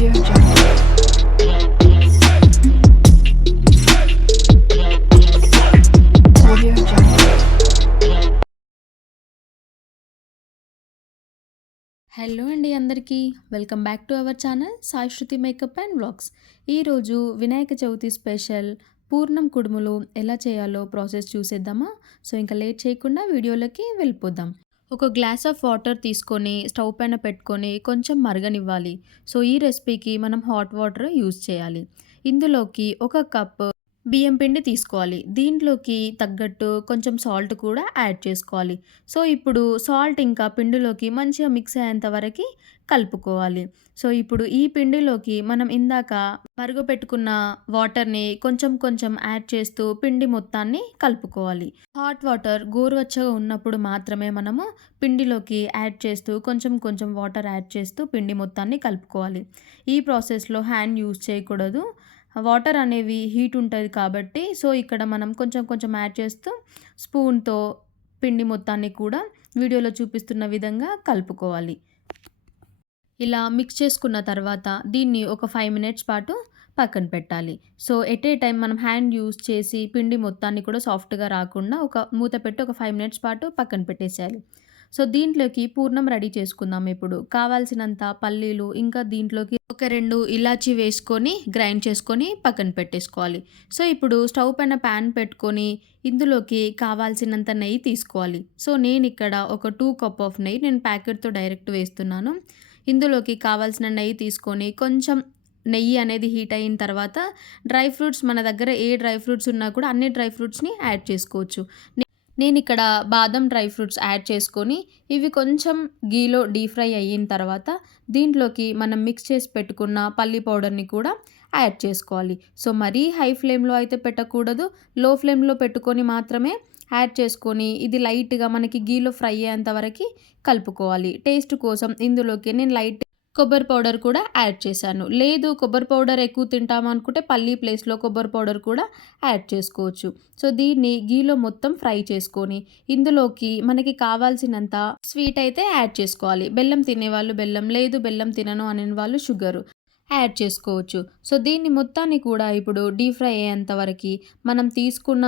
Audio Jungle. Audio Jungle. Hello అండి అందరికీ welcome back to our channel Sai Shruti makeup and vlogs. ఈరోజు Vinayaka Chavithi special పూర్ణం కుడుములు ఎలా చేయాలో ప్రాసెస్ చూసేద్దామా? సో ఇంకా లేట్ చేయకుండా వీడియోలోకి వెళ్ళిపోదాం. ఒక గ్లాస్ ఆఫ్ వాటర్ తీసుకొని స్టవ్ పైన పెట్టుకొని కొంచెం మరగనివ్వాలి. సో ఈ రెసిపీకి మనం హాట్ వాటర్ యూజ్ చేయాలి. ఇందులోకి ఒక కప్ బియ్యం పిండి తీసుకోవాలి. దీంట్లోకి తగ్గట్టు కొంచెం సాల్ట్ కూడా యాడ్ చేసుకోవాలి. సో ఇప్పుడు సాల్ట్ ఇంకా పిండిలోకి మంచిగా మిక్స్ అయ్యేంత వరకు కలుపుకోవాలి. సో ఇప్పుడు ఈ పిండిలోకి మనం ఇందాక మరుగుపెట్టుకున్న వాటర్ని కొంచెం కొంచెం యాడ్ చేస్తూ పిండి మొత్తాన్ని కలుపుకోవాలి. హాట్ వాటర్ గోరువెచ్చగా ఉన్నప్పుడు మాత్రమే మనము పిండిలోకి యాడ్ చేస్తూ కొంచెం కొంచెం వాటర్ యాడ్ చేస్తూ పిండి మొత్తాన్ని కలుపుకోవాలి. ఈ ప్రాసెస్లో హ్యాండ్ యూజ్ చేయకూడదు. వాటర్ అనేవి హీట్ ఉంటుంది కాబట్టి సో ఇక్కడ మనం కొంచెం కొంచెం యాడ్ చేస్తూ స్పూన్తో పిండి మొత్తాన్ని కూడా వీడియోలో చూపిస్తున్న విధంగా కలుపుకోవాలి. ఇలా మిక్స్ చేసుకున్న తర్వాత దీన్ని ఒక 5 మినిట్స్ పాటు పక్కన పెట్టాలి. సో ఎట్ ఏ టైం మనం హ్యాండ్ యూజ్ చేసి పిండి మొత్తాన్ని కూడా సాఫ్ట్గా రాకుండా ఒక మూత పెట్టి ఒక 5 మినిట్స్ పాటు పక్కన పెట్టేసేయాలి. సో దీంట్లోకి పూర్ణం రెడీ చేసుకుందాం. ఇప్పుడు కావాల్సినంత పల్లీలు ఇంకా దీంట్లోకి ఒక 2 ఇలాచీ వేసుకొని గ్రైండ్ చేసుకొని పక్కన పెట్టేసుకోవాలి. సో ఇప్పుడు స్టవ్ పైన ప్యాన్ పెట్టుకొని ఇందులోకి కావాల్సినంత నెయ్యి తీసుకోవాలి. సో నేను ఇక్కడ ఒక 2 కప్ ఆఫ్ నెయ్యి నేను ప్యాకెట్తో డైరెక్ట్ వేస్తున్నాను. ఇందులోకి కావాల్సిన నెయ్యి తీసుకొని కొంచెం నెయ్యి అనేది హీట్ అయిన తర్వాత డ్రై ఫ్రూట్స్ మన దగ్గర ఏ డ్రై ఫ్రూట్స్ ఉన్నా కూడా అన్ని డ్రై ఫ్రూట్స్ని యాడ్ చేసుకోవచ్చు. నేను ఇక్కడ బాదం డ్రై ఫ్రూట్స్ యాడ్ చేసుకొని ఇవి కొంచెం గీలో డీప్ ఫ్రై అయిన తర్వాత దీంట్లోకి మనం మిక్స్ చేసి పెట్టుకున్న పల్లి పౌడర్ని కూడా యాడ్ చేసుకోవాలి. సో మరీ హై ఫ్లేమ్లో అయితే పెట్టకూడదు, లో ఫ్లేమ్లో పెట్టుకొని మాత్రమే యాడ్ చేసుకొని ఇది లైట్గా మనకి గీలో ఫ్రై అయ్యేంత వరకు కలుపుకోవాలి. టేస్ట్ కోసం ఇందులోకి నేను లైట్ కొబ్బరి పౌడర్ కూడా యాడ్ చేశాను. లేదు కొబ్బరి పౌడర్ ఎక్కువ తింటాము అనుకుంటే పల్లీ ప్లేస్లో కొబ్బరి పౌడర్ కూడా యాడ్ చేసుకోవచ్చు. సో దీన్ని గీలో మొత్తం ఫ్రై చేసుకొని ఇందులోకి మనకి కావాల్సినంత స్వీట్ అయితే యాడ్ చేసుకోవాలి. బెల్లం తినేవాళ్ళు బెల్లం, లేదు బెల్లం తినను అనే వాళ్ళు షుగరు యాడ్ చేసుకోవచ్చు. సో దీన్ని మొత్తాన్ని కూడా ఇప్పుడు డీప్ ఫ్రై అయ్యేంత వరకు మనం తీసుకున్న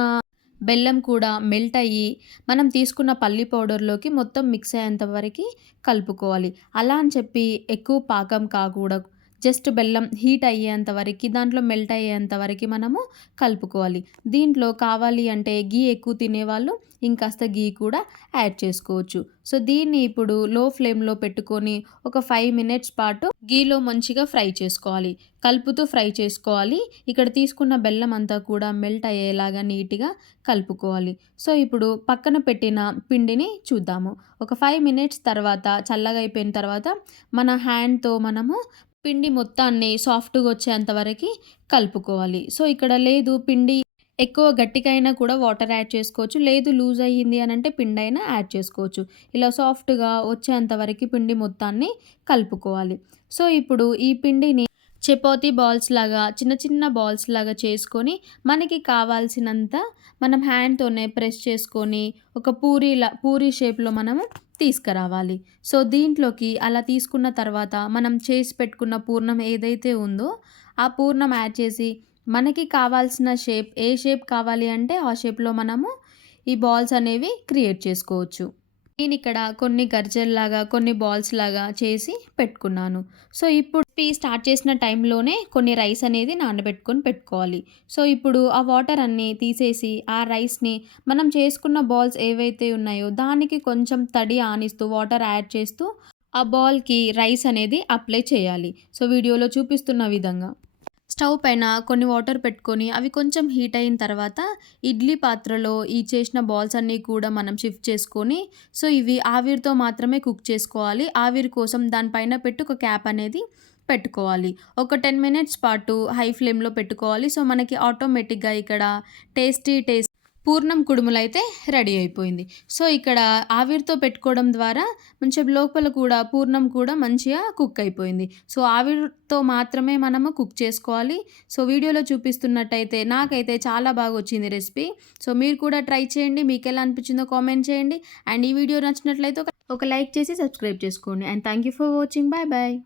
బెల్లం కూడా మెల్ట్ అయ్యి మనం తీసుకున్న పల్లి పౌడర్లోకి మొత్తం మిక్స్ అయ్యేంత వరకు కలుపుకోవాలి. అలా అని చెప్పి ఎక్కువ పాకం కాకూడదు, జస్ట్ బెల్లం హీట్ అయ్యేంత వరకు దాంట్లో మెల్ట్ అయ్యేంత వరకు మనము కలుపుకోవాలి. దీంట్లో కావాలి అంటే గీ ఎక్కువ తినేవాళ్ళు ఇంకాస్త గీ కూడా యాడ్ చేసుకోవచ్చు. సో దీన్ని ఇప్పుడు లో ఫ్లేమ్లో పెట్టుకొని ఒక 5 మినిట్స్ పాటు గీలో మంచిగా ఫ్రై చేసుకోవాలి, కలుపుతూ ఫ్రై చేసుకోవాలి. ఇక్కడ తీసుకున్న బెల్లం అంతా కూడా మెల్ట్ అయ్యేలాగా నీట్గా కలుపుకోవాలి. సో ఇప్పుడు పక్కన పెట్టిన పిండిని చూద్దాము. ఒక 5 మినిట్స్ తర్వాత చల్లగా అయిపోయిన తర్వాత మన హ్యాండ్తో మనము పిండి మొత్తాన్ని సాఫ్ట్గా వచ్చేంత వరకు కలుపుకోవాలి. సో ఇక్కడ లేదు పిండి ఎక్కువ గట్టిగా అయినా కూడా వాటర్ యాడ్ చేసుకోవచ్చు, లేదు లూజ్ అయ్యింది అని అంటే పిండి అయినా యాడ్ చేసుకోవచ్చు. ఇలా సాఫ్ట్గా వచ్చేంత వరకు పిండి మొత్తాన్ని కలుపుకోవాలి. సో ఇప్పుడు ఈ పిండిని చపాతీ బాల్స్ లాగా చిన్న చిన్న బాల్స్ లాగా చేసుకొని మనకి కావాల్సినంత మనం హ్యాండ్తోనే ప్రెస్ చేసుకొని ఒక పూరీ షేప్లో మనము తీసుకురావాలి. సో దీంట్లోకి అలా తీసుకున్న తర్వాత మనం చేసి పెట్టుకున్న పూర్ణం ఏదైతే ఉందో ఆ పూర్ణం యాడ్ చేసి మనకి కావాల్సిన షేప్ ఏ షేప్ కావాలి అంటే ఆ షేప్లో మనము ఈ బాల్స్ అనేవి క్రియేట్ చేసుకోవచ్చు. నేను ఇక్కడ కొన్ని గర్జల్లాగా కొన్ని బాల్స్ లాగా చేసి పెట్టుకున్నాను. సో ఇప్పుడు స్టార్ట్ చేసిన టైంలోనే కొన్ని రైస్ అనేది నానబెట్టుకొని పెట్టుకోవాలి. సో ఇప్పుడు ఆ వాటర్ అన్నీ తీసేసి ఆ రైస్ని మనం చేసుకున్న బాల్స్ ఏవైతే ఉన్నాయో దానికి కొంచెం తడి ఆనిస్తూ వాటర్ యాడ్ చేస్తూ ఆ బాల్కి రైస్ అనేది అప్లై చేయాలి. సో వీడియోలో చూపిస్తున్న విధంగా స్టవ్ పైన కొన్ని వాటర్ పెట్టుకొని అవి కొంచెం హీట్ అయిన తర్వాత ఇడ్లీ పాత్రలో ఈ చేసిన బాల్స్ అన్నీ కూడా మనం షిఫ్ట్ చేసుకొని సో ఇవి ఆవిరితో మాత్రమే కుక్ చేసుకోవాలి. ఆవిరి కోసం దానిపైన పెట్టి ఒక క్యాప్ అనేది పెట్టుకోవాలి. ఒక 10 మినిట్స్ పాటు హై ఫ్లేమ్లో పెట్టుకోవాలి. సో మనకి ఆటోమేటిక్గా ఇక్కడ టేస్టీ పూర్ణం కుడుములైతే రెడీ అయిపోయింది. సో ఇక్కడ ఆవిరితో పెట్టుకోవడం ద్వారా మంచిగా లోపల కూడా పూర్ణం కూడా మంచిగా కుక్ అయిపోయింది. సో ఆవిరితో మాత్రమే మనము కుక్ చేసుకోవాలి. సో వీడియోలో చూపిస్తున్నట్టయితే నాకైతే చాలా బాగా వచ్చింది రెసిపీ. సో మీరు కూడా ట్రై చేయండి, మీకు ఎలా అనిపించిందో కామెంట్ చేయండి. అండ్ ఈ వీడియో నచ్చినట్లయితే ఒక లైక్ చేసి సబ్స్క్రైబ్ చేసుకోండి. And thank you for watching. Bye bye.